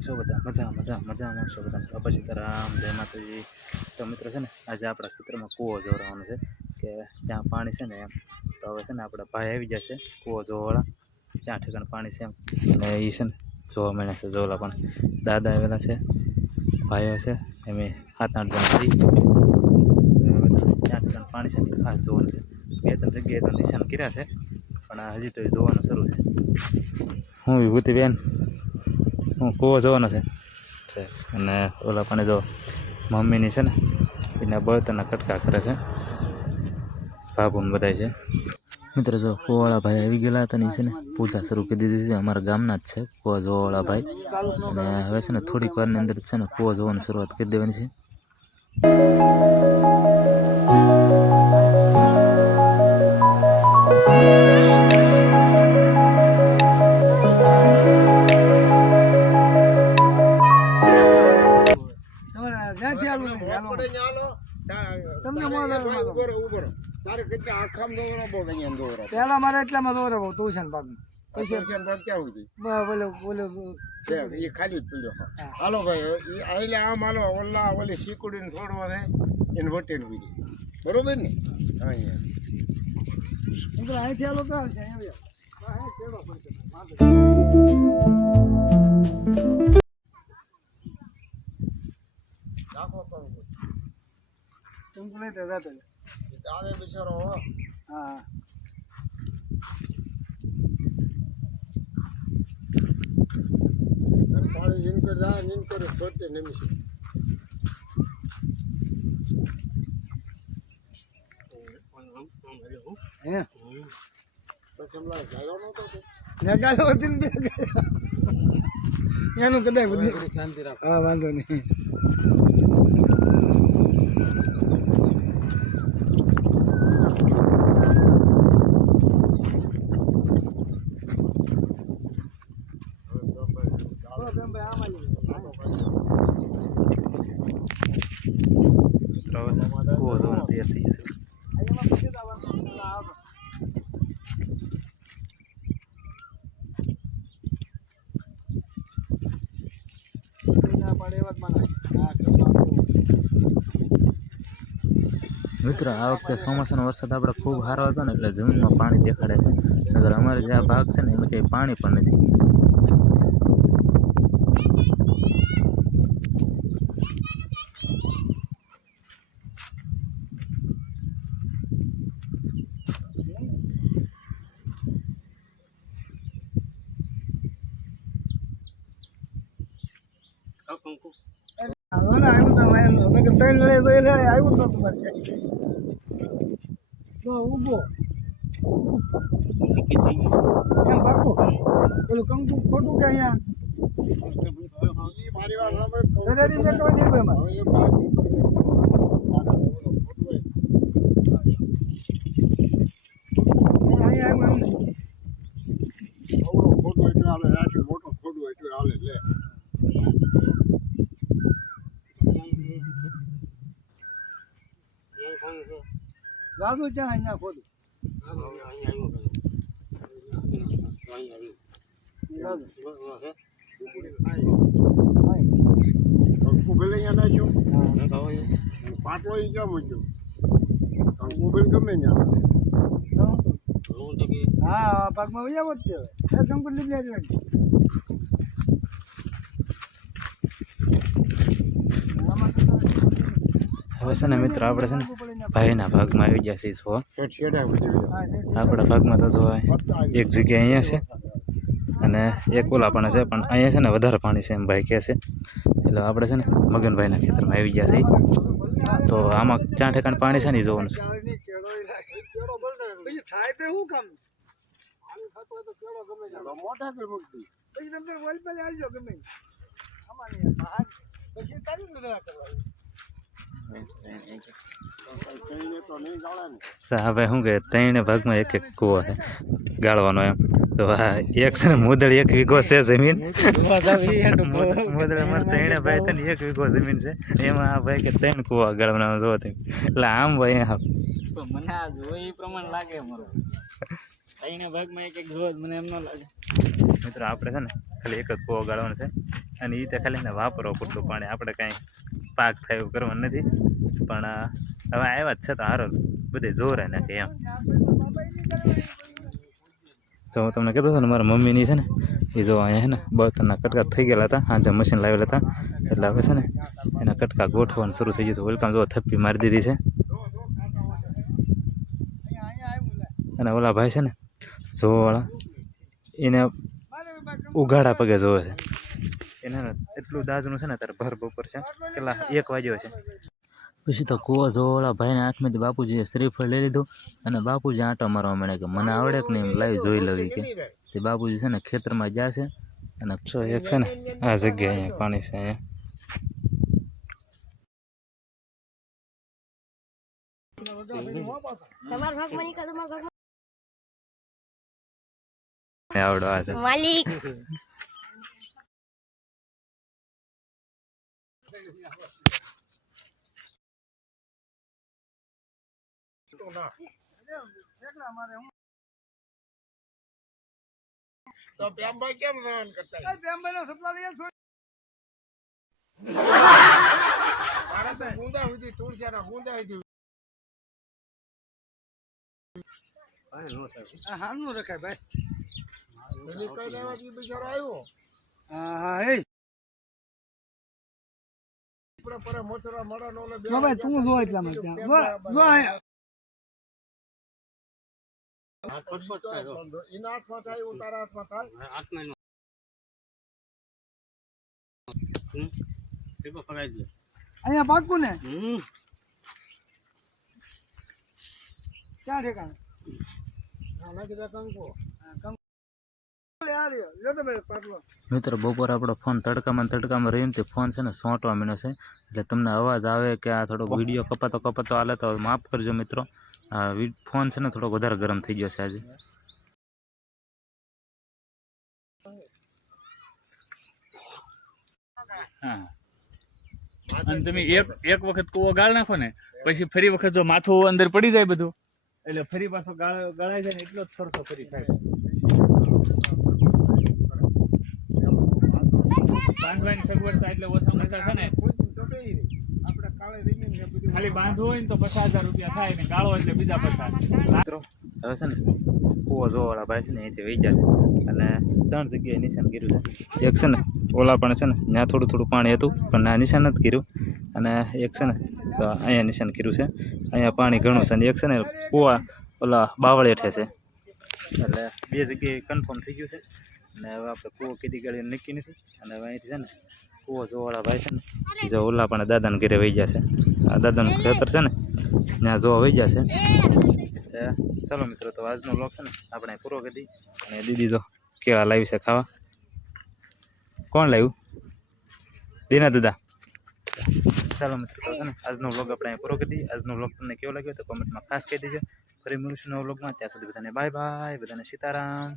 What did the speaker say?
છો બધા મજામાં છો બધા બાપા સીતારામ જય માતાજી. તો મિત્રો છે ને આજે આપણા ખેતરમાં કૂવો જોડાવાનો છે કે જ્યાં પાણી છે ને એમ. તો હવે છે ને આપણા ભાઈ આવી જશે કૂવો જોવાવાળા, જ્યાં ઠેકાણ પાણી છે એમ. અને એ છે ને જોવા મળ્યા છે જોલા પણ દાદા આવેલા છે, ભાઈઓ છે, એમ 7-8 જણ થઈ. જ્યાં ઠેકાણ પાણી છે ને ખાસ જોવાનું છે. 2-3 જગ્યાએ તો નિશાન કર્યા છે પણ હજી તો એ જોવાનું શરૂ છે. હું વિભૂતિ બેન હું કૂવો જોવાનો છે અને ઓલા પણ જો મમ્મીની છે ને એના બળતણના કટકા કરે છે, ભાભું બધા છે. મિત્રો જો કૂવાવાળા ભાઈ આવી ગયેલા હતા ને છે ને પૂજા શરૂ કરી દીધી હતી. અમારા ગામના જ છે કૂવો જોવાવાળા ભાઈ. અને હવે છે ને થોડીક વારની અંદર છે ને કૂવો જોવાની શરૂઆત કરી દેવાની છે. પેલા મારે એટલામાં દોરે તુલસન ભાગ ખાલી જ પીડ્યો. હાલો ભાઈ આલે આમ હાલો ઓલા ઓલી શીકુડી ને છોડવા છે એને વટે પીડી બરોબર ને. અહીંથી હાલો આવે બિચારો. હા પાણી નીકળ જાય નીકળે છોટે નમી છે. એનું કદાચ શાંતિ રાખ. હા વાંધો નહીં. કૂવો જોવાનો તૈયાર થઈ જશે. મિત્રો આ વખતે ચોમાસાનો વરસાદ આપણે ખૂબ સારો હતો ને એટલે જમીનમાં પાણી દેખાડે છે. નગર અમારે જે આ ભાગ છે ને એમાં ક્યાંય પાણી પણ નથી. ઉભો એમ પાકું પેલું કંકુ ખોટું કે મોટો ખોટું એટલું હાલે લે. રાજુ ક્યાં અહીંયા ખોટું પાટલો ક્યાં મૂક્યો મોબાઈલ ગમે હા પાકમાં આવો જ કંકુ લીધી. હવે છે ને મિત્રો આપણે છે ને ભાઈના ભાગમાં આવી ગયા છીએ. આપણા ભાગમાં તો જો એક જગ્યા અહીંયા છે અને એક ઓલા પણ છે, પણ અહીંયા છે ને વધારે પાણી છે એમ ભાઈ કહે છે. એટલે આપણે છે ને મગનભાઈના ખેતરમાં આવી ગયા છીએ. તો આમાં ક્યાં ઠેકાણ પાણી છે ને જોવાનું છે. હવે શું કે 3 ભાગમાં એક કૂવો છે ગાળવાનો એમ. તો આ એક છે ને મોદળ 1 વીઘો છે જમીન મોદળ અમારે ત્રણે ભાઈ છે ને 1 વીઘો જમીન છે એમાં આ ભાઈ કે 3 કુવા ગાળવાના જો તમે એટલે આમ ભાઈ હા મને આ જોઈ એ પ્રમાણે લાગે મારો અહીંના ભાગમાં એક જોત મને એમ ન લાગે મિત્રો આપણે છે ને ખાલી 1 જ કુવો ગાળવાનો છે અને એ તો ખાલી ને વાપરવો પૂરતું પાણી આપણે કાંઈ પાક થાય એવું કરવાનું નથી પણ હવે આવ્યા જ છે તો હારો બધે જોરે નાખે એમ તો હું તમને કહેતો હતો ને મારા મમ્મીની છે ને એ જો અહીંયા છે ને બળતણના કટકા થઈ ગયેલા હતા આજે મશીન લાવેલા હતા એટલે હવે છે ને એના કટકા ગોઠવવાનું શરૂ થઈ ગયું હતું વેલકમ જો થપ્પી મારી દીધી છે અને ઓલા ભાઈ છે ને જોવાવાળા એને ઉઘાડા પગે જોવે છે એને એટલું દાજનું છે ને ત્યારે ભર બપોર છે કેટલા 1 વાગ્યો છે પછી તો કૂવો જોવાળા ભાઈને હાથમાંથી બાપુજીએ શ્રીફળ લઈ લીધું અને બાપુજી આંટો મારવા માંડે કે મને આવડે કે નહીં લાવી જોઈ લવી કે તે બાપુજી છે ને ખેતરમાં ગયા છે અને એક છે ને આ જગ્યાએ અહીંયા પાણી છે અહીંયા આવડો આ છે માલિક તો પ્યામભાઈ કેમ રન કરતા પ્યામભાઈનો સપના લઈ છોડ મારા તો ગુંદા સુધી તુલસીના ગુંદા સુધી હાનું રખાય ભાઈ કઈ લેવા દી બિચારો આવ્યો હા હે પર મોટરા મડા નો લે ભાઈ તું જો એટલા માં જો ઇના હાથમાં થાય ઉતારા હાથમાં થાય હાથમાં નો ફગાઈ દે અહીંયા પાકું ને ક્યાં ઠેકાણ ના કે કંકો મિત્રો બપોર આપણો ફોન તડકામાં રહીને તે ફોન છે ને સોંટવા માંડ્યો છે એટલે તમને અવાજ આવે કે આ થોડોક વિડીયો કપાતો હાલે તો માફ કરજો મિત્રો આ ફોન છે ને થોડોક વધારે ગરમ થઈ ગયો છે આજે હા અને તમે એક વખત કૂવો ગાળ નાખો ને પછી ફરી વખત જો માથું અંદર પડી જાય બધું એટલે ફરી પાછો ગાળાઈ જાય ને એટલો જ ખર્ચો ફરી થાય બાંધવાની સગવડ થાય એટલે ઓછામાં ઓછા છે ને ખાલી બાંધવું હોય ને તો 50,000 રૂપિયા થાય ને ગાળો એટલે બીજા 50 મિત્રો હવે છે ને કૂવો જોવાળા ભાઈ છે ને અહીંથી વહી ગયા છે અને 3 જગ્યાએ નિશાન કર્યું છે એક છે ને ઓલા પણ છે ને ત્યાં થોડું પાણી હતું પણ ના નિશાન નથી કર્યું અને એક છે ને તો અહીંયા નિશાન કર્યું છે અહીંયા પાણી ઘણું છે અને એક છે ને કૂવા ઓલા બાવળ હેઠે છે એટલે 2 જગ્યાએ કન્ફર્મ થઈ ગયું છે અને હવે આપણે કૂવો કીધી ગાડી નક્કી નથી અને હવે અહીંથી છે ને કૂવો જોવાળા ભાઈ છે ને જો ઓલા પણ દાદાને ઘરે વહી જશે આ દાદાનું ખેતર છે ને ત્યાં જોવા વહી જશે ચાલો મિત્રો તો આજનો બ્લોગ છે ને આપણે પૂરો કરી દઈએ અને દીદી જો કેળા લાવી છે ખાવા કોણ લાવ્યું દીના દાદા ચાલો મિત્રો તો છે ને આજનો બ્લોગ આપણે પૂરો કરી દઈએ આજનો બ્લોગ તમને કેવો લાગ્યો તો કોમેન્ટમાં ખાસ કહી દેજો ફરી મળીશું નવા બ્લોગમાં ત્યાં સુધી બધાને બાય બાય બધાને સીતારામ